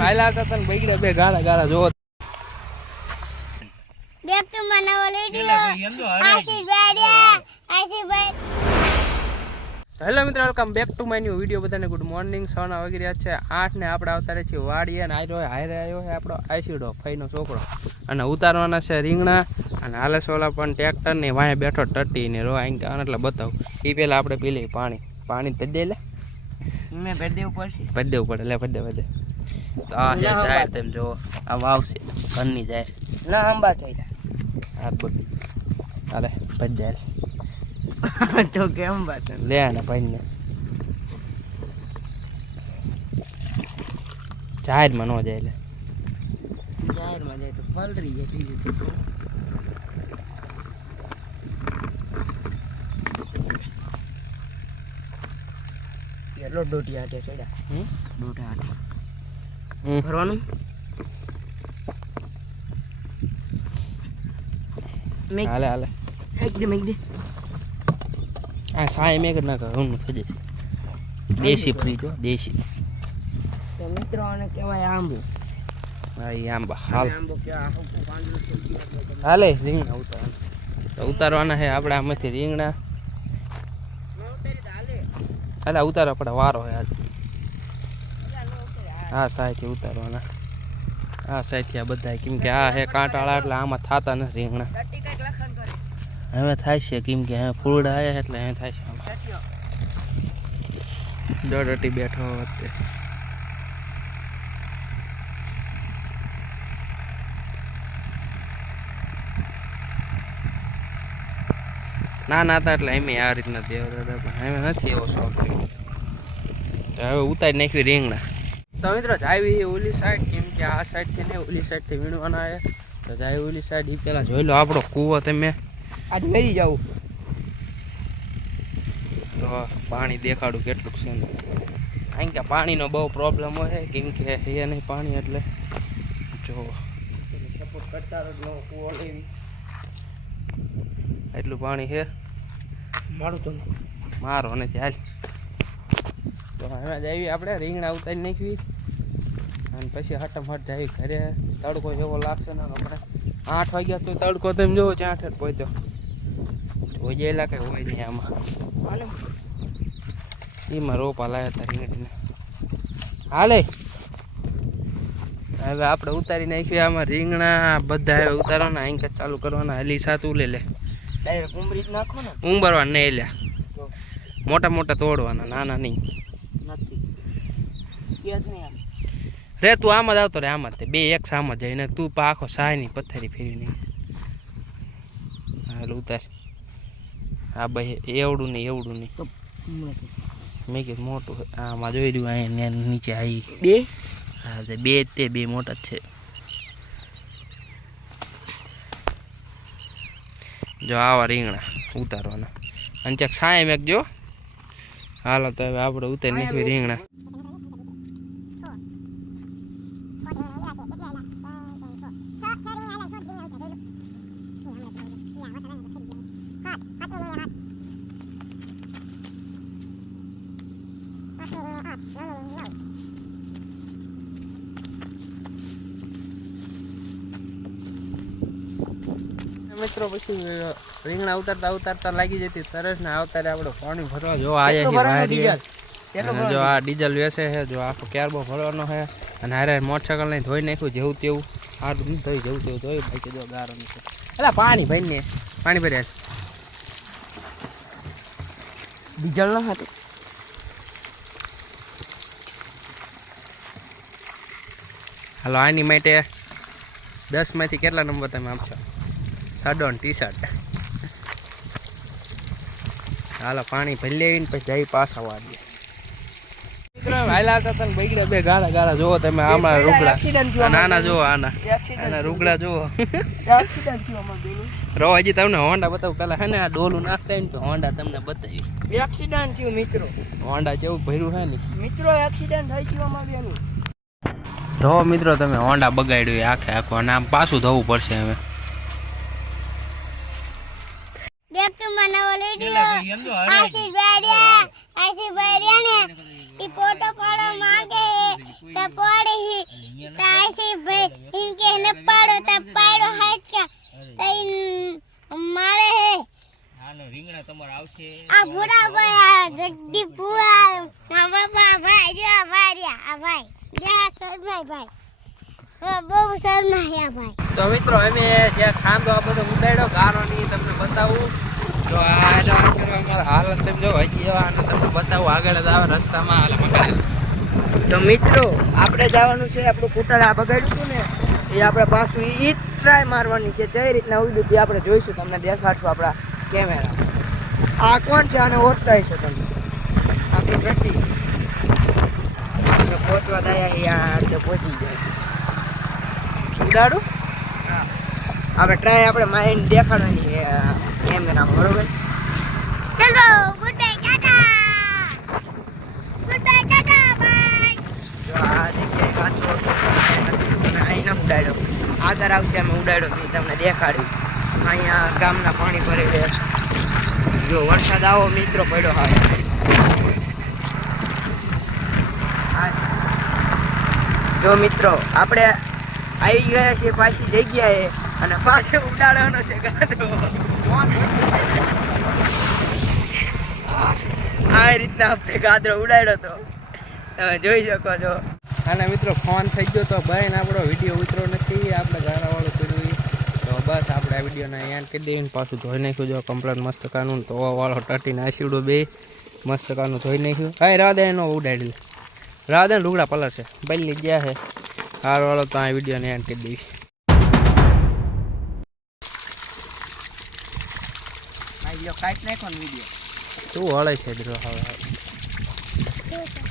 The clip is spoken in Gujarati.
હાલા હતા તને બગડે બે ગાળા ગાળા જો બેક ટુ માય નવો વિડિયો આશીર્વાદ હેલો મિત્રો welcome back to my new video બધાને ગુડ મોર્નિંગ 6 વાગી રહ્યા છે 8 ને આપણે આવતા છીએ વાડીએ અને હારે આવ્યો છે આપણો આઈસીડો ફઈનો છોકરો અને ઉતારવાના છે રીંગણા અને હાલે સોલા પણ ટ્રેક્ટર ને વાંહે બેઠો ટટ્ટી ને રો આઈ કાન એટલે બતાવ ઈ પહેલા આપણે પીલી પાણી ભરી દે લે મેં ભરી દેવું પડશે ભરી દેવું પડે લે ભરી દે તો આ હે જાય તેમ જો આ વાવ છે ઘરની જાય ના આંબા થઈ આ બધી હાલે ભરી જાય તો કેમ વાત લે ને ભાઈ ને જાહેર માં ન જાય લે જાહેર માં જાય તો પલરી જાય બીજું એટલો ડોટી આટે ચડ્યા ડોટા આટે ભરવાનું હાલે હાલે એકદમ આ સાય મેં કે ના કર હું થઈ જશે દેશી ફ્રી જો દેશી તો મિત્રોને કહેવાય આંબો હા ઈ આંબા હાલ આંબો કે આ હું પાંદડું હાલે રીંગણા ઉતારવાના છે આપણે આમાંથી રીંગણા હાલે ઉતારો આપણે વારો હે આજ હા સાયથી ઉતારવાના હા સાયથી આ બધા કેમ કે આ હે કાંટાળા એટલે આમાં થતા નથી રીંગણા હવે થાય છે કેમ કે હવે ફૂલડા આવ્યા એટલે હવે થાય છે દોડટી બેઠો વખતે ના હતા એટલે એમ આ રીતના દેવતા હતા પણ હવે નથી એવો શોખ હવે ઉતારી નાખ્યું રીંગણા તો મિત્રો જાવી ઓલી સાઈડ કેમ કે આ સાઈડથી ને ઓલી સાઈડથી વીણવાના આવ્યા તો જાય ઓલી સાઈડ એ પેલા જોઈ લો આપણો કૂવો તમે આજ મેરી જાવું તો પાણી દેખાડું કેટલું છે ને કારણ કે પાણીનો બહુ પ્રોબ્લેમ હોય કેમ કે એ નહીં પાણી એટલે જો સપોર્ટ કરતા રહો કૂવો લેવી એટલું પાણી છે મારું તો મારો નથી હાલ તો હવે જઈએ આપણે રીંગણા ઉતારી નાખવી અને પછી હટમહટ જઈએ ઘરે તડકો એવો લાગશે ને આપણે 8 વાગ્યા તો તડકો તમે જોવો 8 પહોંચ્યો હોય ગયેલા કે હોય નહીં આમાં એમાં રોપા લાવ્યા હતા રીંગણીને હાલે હવે આપણે ઉતારી નાખીએ આમાં રીંગણા બધા હવે ઉતારવાના અહીં ચાલુ કરવાના હલી સાતું લે ડાયરેક્ટ ઉમરી જ નાખો ને ઉંબરવા નહીં લ્યા મોટા મોટા તોડવાના નાના નહીં નથી કેજ નહીં રે તું આમાં જ આવતો રે આમાં તે બે એક સામાં જાય ને તું આખો સાયની પથ્થરી ફેરી નહીં હાલ ઉતાર હા ભાઈ એવડું નહીં મેં કીધું મોટું આમાં જોઈ રહ્યું અહીંયા નીચે આવી બે હા બે તે બે મોટા જ છે જો આવા રીંગણા ઉતારવાના અને ચાક સાય મેક જો હાલો તો હવે આપણે ઉતારી નાખ્યું રીંગણા મિત્રો પછી રીંગણા ઉતારતા લાગી જતી તરસ ને આવતા આપણે પાણી ભરવા જો આયા જો આ ડીઝલ વેચે છે જો આખો ક્યારબો ભરવાનો છે અને હારે મોટરસાઇકલ લઈને ધોઈ નાખ્યું જેવું તેવું આટલું નહીં ધોઈ જેવું તેવું ધોઈ ભાઈ જો ગારો નહીં એટલે પાણી ભરીને પાણી ભર્યા ડીઝલ ના હતું હાલો આની માટે 10 માંથી કેટલા નંબર તમે આપશો સાડો ટી-શર્ટ હાલો પાણી ભરી લેવીને પછી જઈ પાછા વાડીએ હાલા હતા તને બગડે બે ગાળા જોવો તમે આમાં રૂગડા નાના જોવો આના રૂગડા જોવો રો હજી તમને હોન્ડા બતાવું પેલા હે ને આ ડોલું નાખતા હોય ને તો હોન્ડા તમને બતાવી એક્સિડન્ટ થયું મિત્રો હોન્ડા જેવું ભર્યું હે ને મિત્રો એક્સિડન્ટ થઈ ગયું અમાર બેનું જો મિત્રો તમે હોન્ડા બગાડ્યું આખે આખો અને આમ પાછું ધોવું પડશે હવે બેક ટુ માય નવો વિડિયો આશીર્વાદ ને ઈ ફોટો પાડવા માંગે તો પડી તાસી ભાઈ ઇનકે ન પાડો તા પાડો હાથ કા તઈ મારે હે આ બુડા ભાઈ આ જગદી પુઆ ના બાબા ભાઈ જો વારિયા આ ભાઈ જા સરમાઈ ભાઈ બહુ શરમાયા ભાઈ. તો મિત્રો અમે જે ખાંદો આ બધો ઉડાડ્યો ગારો ની તમને બતાવું. તો આ અમારા હાલત તમે જો હજી એવા અને તમને બતાવું આગળ જ આવે રસ્તામાં હાલ મકાન. તો મિત્રો આપણે જવાનું છે આપણું કુટલ આ બગાડ્યું હતું ને એ આપણે પાછું ઈ ટ્રાય મારવાની છે કઈ રીતના ઉડ્યું તે આપણે જોઈશું તમને દેખાડશું આપણા કેમેરા. આ કોણ છે આને ઓળખાય છે તમે આપણી ઘટી પહોંચવા થયા પહોંચી જાય ઉડાડું આપણે ટ્રાય આપણે માઇન્ડ દેખાડવાની કેમેરામાં બરોબર. ચલો ગુડ બાય ટાટા બાય. જો આ જગ્યાએ કાચો અને અહીં ન ઉડાડ્યો આગળ આવશે અમે ઉડાડ્યો તો તમને દેખાડ્યું. અહીંયા ગામના પાણી ભરેલે જો વરસાદ આવો મિત્રો પડ્યો હા જો મિત્રો આપણે આવી ગયા છીએ પાછી જગ્યાએ અને પાછો ઉડાડવાનો છે ગાડો. આ રીતના આપણે ગાદરો ઉડાડ્યો તો તમે જોઈ શકો છો. અને મિત્રો ફોન થઈ ગયો તો ભાઈ આપણો વિડીયો ઉતરો નથી આપણે ગારાવાળું કર્યું તો બસ આપણે આ વિડીયોને એન્ડ કરી દઈને પાછું ધોઈ નાખ્યું જો કમ્પ્લેટ મસ્ત કાનું તો વાળો ટટીને આસીડો બે મસ્ત કાનું ધોઈ નાખ્યું. હા રાધે એનો ઉડાડી રાધે લુગડા પલર છે બદલી ગયા છે હાર વાળો તો આ વિડીયોને એન્ડ કરી દઈશ. કાઢ નાખવાનો વિડીયો શું હળે છે હવે શું